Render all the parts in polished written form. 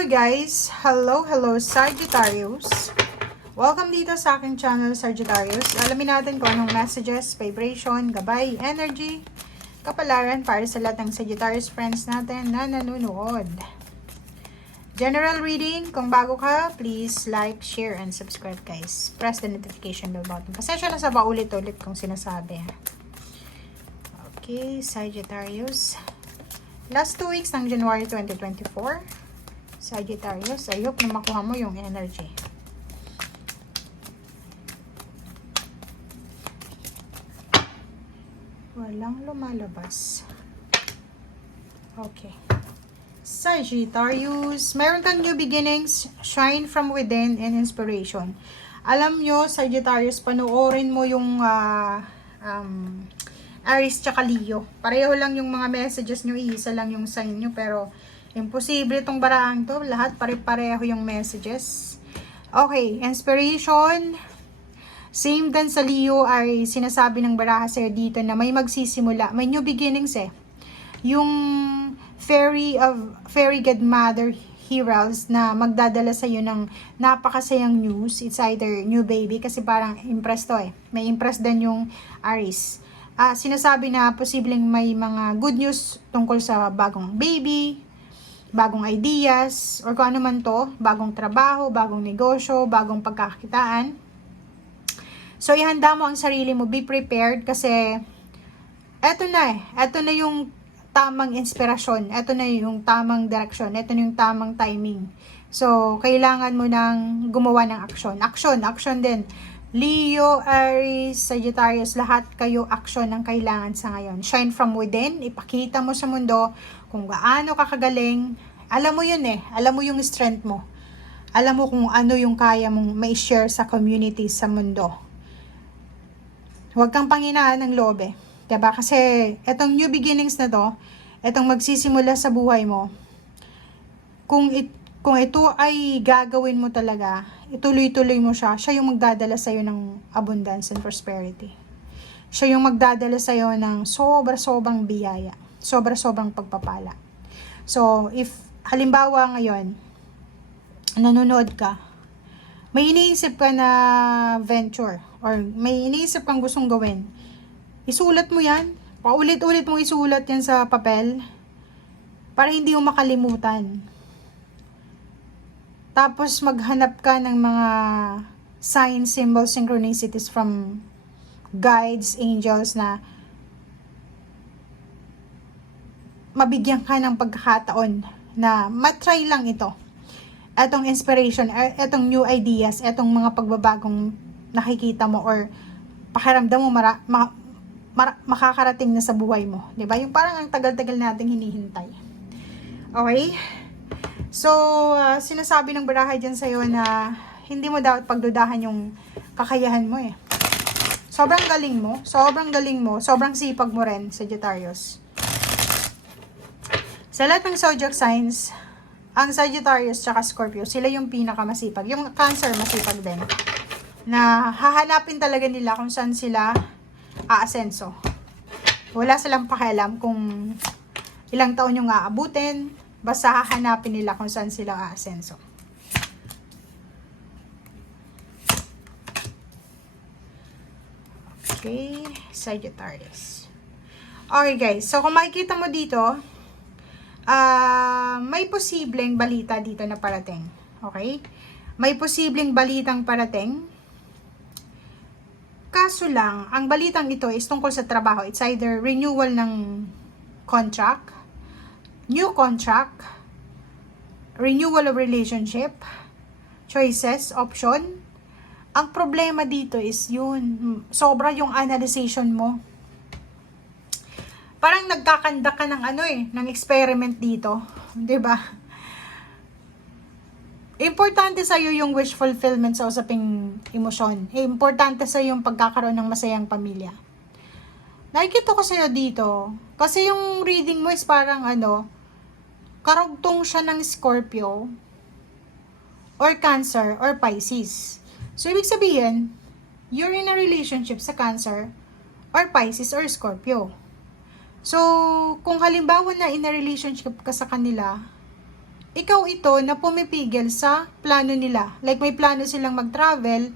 Hello guys! Hello Sagittarius! Welcome dito sa aking channel Sagittarius. Alamin natin kung anong messages, vibration, gabay, energy, kapalaran para sa lahat ng Sagittarius friends natin na nanonood. General reading, kung bago ka, please like, share, and subscribe guys. Press the notification bell button. Pasensya na sa paulit-ulit kong sinasabi. Okay, Sagittarius. Last 2 weeks ng January 2024. Sagittarius, I hope na makuha mo yung energy. Walang lumalabas. Okay. Sagittarius, mayroon kang new beginnings, shine from within, and inspiration. Alam nyo, Sagittarius, panoorin mo yung Aries tsaka Leo. Pareho lang yung mga messages nyo, isa lang yung sign nyo, pero imposible itong barahang to. Lahat pare-pareho yung messages. Okay, inspiration. Same din sa Leo ay sinasabi ng baraha sa'yo dito na may magsisimula. May new beginnings eh. Yung fairy godmother heralds na magdadala sa'yo ng napakasayang news. It's either new baby kasi parang impressed to eh. May impressed din yung Aries. Sinasabi na posibleng may mga good news tungkol sa bagong baby, bagong ideas, or kung ano man to, bagong trabaho, bagong negosyo, bagong pagkakakitaan. So, ihanda mo ang sarili mo, be prepared kasi eto na yung tamang inspirasyon, eto na yung tamang direksyon, eto na yung tamang timing. So, kailangan mo nang gumawa ng action. Action din. Leo, Aries, Sagittarius, lahat kayo action ang kailangan sa ngayon. Shine from within, ipakita mo sa mundo kung gaano kakagaling. Alam mo yun eh, alam mo yung strength mo. Alam mo kung ano yung kaya mong may share sa community, sa mundo. Huwag kang panghinaan ng loob eh. Diba? Kasi etong new beginnings na to, etong magsisimula sa buhay mo, kung ito ay gagawin mo talaga, ituloy-tuloy mo siya yung magdadala sa'yo ng abundance and prosperity. Siya yung magdadala sa'yo ng sobra-sobrang biyaya, sobra-sobrang pagpapala. So, if halimbawa ngayon, nanonood ka, may iniisip ka na venture, or may iniisip kang gustong gawin, isulat mo yan, paulit-ulit mo isulat yan sa papel, para hindi mo makalimutan. Tapos maghanap ka ng mga signs, symbols, synchronicities from guides, angels na mabigyan ka ng pagkakataon na matry lang ito. Etong inspiration, etong new ideas, etong mga pagbabagong nakikita mo or pakiramdam mo makakarating na sa buhay mo. Diba? Yung parang ang tagal-tagal nating hinihintay. Okay? So, sinasabi ng barahay dyan sa'yo na hindi mo dapat pagdudahan yung kakayahan mo eh. Sobrang galing mo, sobrang sipag mo rin, Sagittarius. Sa lahat ng zodiac signs, ang Sagittarius tsaka Scorpio, sila yung pinakamasipag. Yung Cancer, masipag din. Na hahanapin talaga nila kung saan sila aasenso. Wala silang pakialam kung ilang taon yung aabutin. Basta hahanapin nila kung saan sila aasenso. Okay, Sagittarius. Okay guys, so kung makikita mo dito, may posibleng balita dito na parating. Okay? May posibleng balitang parating. Kaso lang, ang balitang ito is tungkol sa trabaho. It's either renewal ng contract, new contract, renewal of relationship, choices, option. Ang problema dito is yun, sobra yung analyzation mo. Parang nagkakanda ka ng ng experiment dito, 'di ba? Importante sa iyo yung wish fulfillment sa usaping emosyon. Importante sa yung pagkakaroon ng masayang pamilya. Nakikita ko sa iyo dito, kasi yung reading mo is parang karugtong siya ng Scorpio or Cancer or Pisces. So ibig sabihin, you're in a relationship sa Cancer or Pisces or Scorpio. So, kung halimbawa na in a relationship ka sa kanila, ikaw ito na pumipigil sa plano nila. Like may plano silang mag-travel,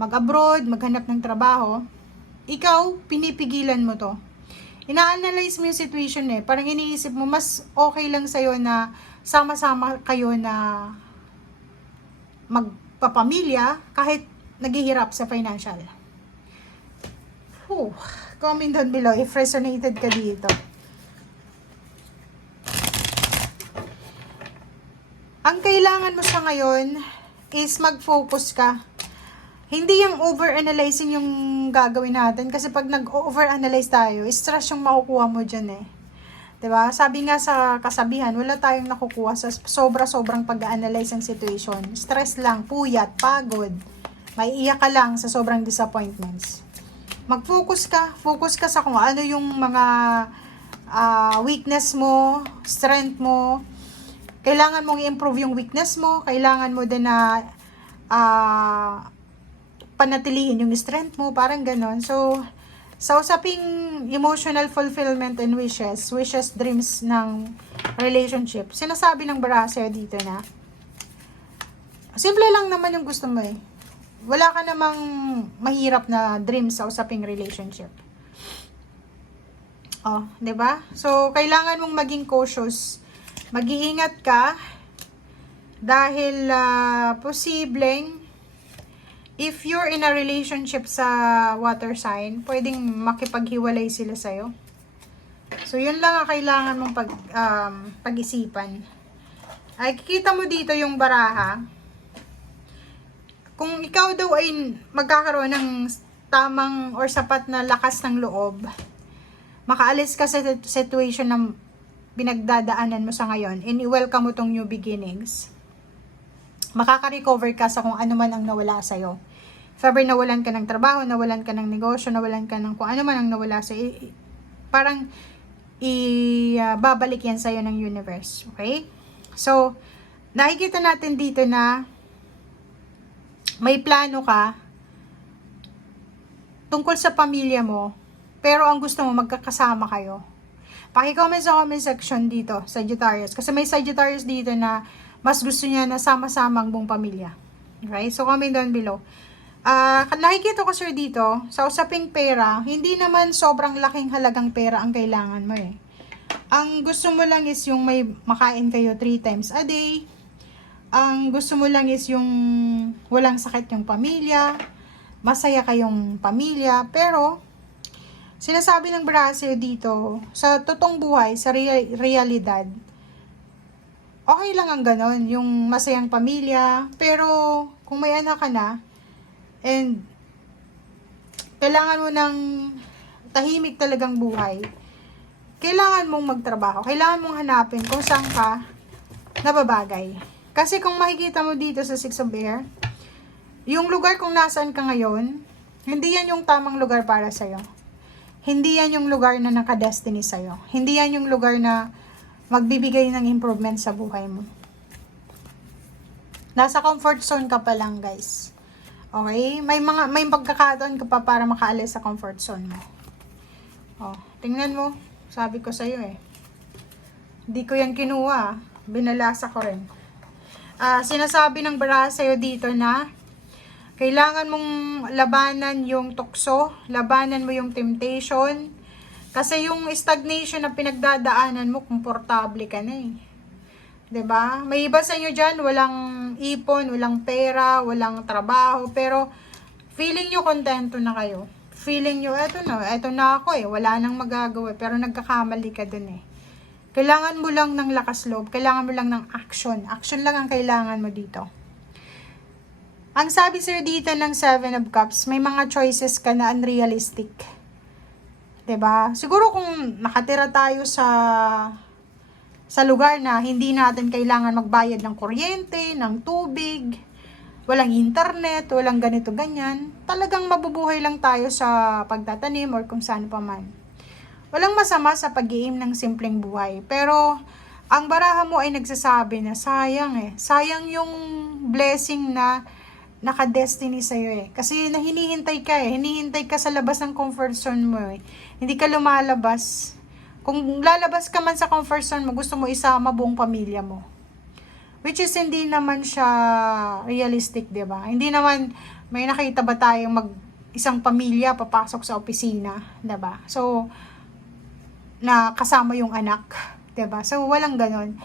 mag-abroad, maghanap ng trabaho. Ikaw, pinipigilan mo to. Ina-analyze mo yung situation eh. Parang iniisip mo, mas okay lang sa'yo na sama-sama kayo na magpapamilya kahit naghihirap sa financial. Comment down below if resonated ka dito. Ang kailangan mo sa ngayon is mag-focus ka. Hindi yung over-analyzing yung gagawin natin. Kasi pag nag-over-analyze tayo, stress yung makukuha mo dyan eh. 'Di ba? Sabi nga sa kasabihan, wala tayong nakukuha sa sobra-sobrang pag-analyze ng situation. Stress lang, puyat, pagod. Maiiyak ka lang sa sobrang disappointments. Mag-focus ka. Focus ka sa kung ano yung mga weakness mo, strength mo. Kailangan mong i-improve yung weakness mo. Kailangan mo din na panatilihin yung strength mo. Parang ganon. So, sa usaping emotional fulfillment and wishes, dreams ng relationship, sinasabi ng Baraseo dito na, simple lang naman yung gusto mo eh. Wala ka namang mahirap na dreams sa usaping relationship. Oh, 'di ba? So, kailangan mong maging cautious. Mag-iingat ka dahil posibleng if you're in a relationship sa water sign, pwedeng makipaghiwalay sila sa'yo. So, yun lang ang kailangan mong pag-isipan. Ay, kikita mo dito yung baraha. Kung ikaw daw ay magkakaroon ng tamang or sapat na lakas ng loob, makaalis ka sa situation ng pinagdadaanan mo sa ngayon, and i-welcome mo tong new beginnings, makaka-recover ka sa kung ano man ang nawala sa'yo. If ever nawalan ka ng trabaho, nawalan ka ng negosyo, nawalan ka ng kung ano man ang nawala sa'yo, parang babalik yan sa'yo ng universe. Okay? So, nakikita natin dito na may plano ka tungkol sa pamilya mo, pero ang gusto mo magkakasama kayo. Paki-comment sa comment section dito, Sagittarius. Kasi may Sagittarius dito na mas gusto niya na sama-sama ang buong pamilya. Okay? So, comment down below. Nakikita ko sir dito, sa usaping pera, hindi naman sobrang laking halagang pera ang kailangan mo eh. Ang gusto mo lang is yung may makain kayo 3 times a day. Ang gusto mo lang is yung walang sakit yung pamilya. Masaya kayong pamilya. Pero, sinasabi ng Baraseo dito, sa totoong buhay, sa realidad, okay lang ang ganon, yung masayang pamilya. Pero, kung may anak ka na, and kailangan mo ng tahimik talagang buhay, kailangan mong magtrabaho. Kailangan mong hanapin kung saan ka nababagay. Kasi kung makikita mo dito sa 6 of Air, yung lugar kung nasaan ka ngayon, hindi yan yung tamang lugar para sa'yo. Hindi yan yung lugar na naka-destiny sa'yo. Hindi yan yung lugar na magbibigay ng improvement sa buhay mo. Nasa comfort zone ka pa lang, guys. Okay? May pagkakataon ka pa para makaalis sa comfort zone mo. Oh, tingnan mo. Sabi ko sa'yo eh. Hindi ko yan kinuha. Binalasa ko rin. Sinasabi ng Baraseo dito na kailangan mong labanan yung tukso, labanan mo yung temptation, kasi yung stagnation na pinagdadaanan mo, komportable ka na eh. 'Di ba? May iba sa inyo dyan, walang ipon, walang pera, walang trabaho, pero feeling nyo kontento na kayo. Feeling nyo, eto na ako eh, wala nang magagawa, pero nagkakamali ka dun eh. Kailangan mo lang ng lakas loob, kailangan mo lang ng action. Action lang ang kailangan mo dito. Ang sabi sir dito ng 7 of Cups, may mga choices ka na unrealistic. 'Di ba? Siguro kung nakatira tayo sa lugar na hindi natin kailangan magbayad ng kuryente, ng tubig, walang internet, walang ganito ganyan, talagang mabubuhay lang tayo sa pagtatanim or kung saan pa man. Walang masama sa pag-i-aim ng simpleng buhay, pero ang baraha mo ay nagsasabi na sayang eh. Sayang yung blessing na naka-destiny sa'yo eh. Kasi hinihintay ka eh. Hinihintay ka sa labas ng comfort zone mo eh. Hindi ka lumalabas. Kung lalabas ka man sa comfort zone mo, gusto mo isama buong pamilya mo. Which is hindi naman siya realistic, 'di ba? Hindi naman may nakita ba tayong isang pamilya papasok sa opisina, 'di ba? So na kasama yung anak, 'di ba? So walang ganon.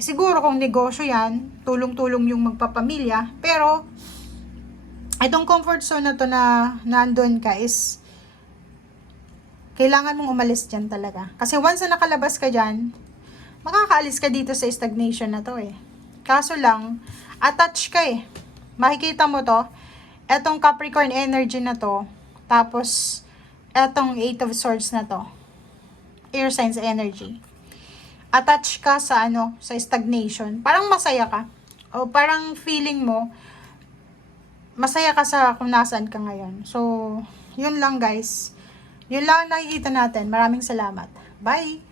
Siguro kung negosyo 'yan, tulong-tulong yung magpapamilya, pero itong comfort zone na to na nandun ka is kailangan mong umalis dyan talaga. Kasi once na nakalabas ka dyan, makakaalis ka dito sa stagnation na to eh. Kaso lang, attach ka eh. Makikita mo to, etong Capricorn energy na to, tapos etong 8 of Swords na to, air signs energy. Attach ka sa sa stagnation. Parang masaya ka. O parang feeling mo, masaya ka sa kung nasaan ka ngayon. So, yun lang guys. Yun lang ang nakikita natin. Maraming salamat. Bye!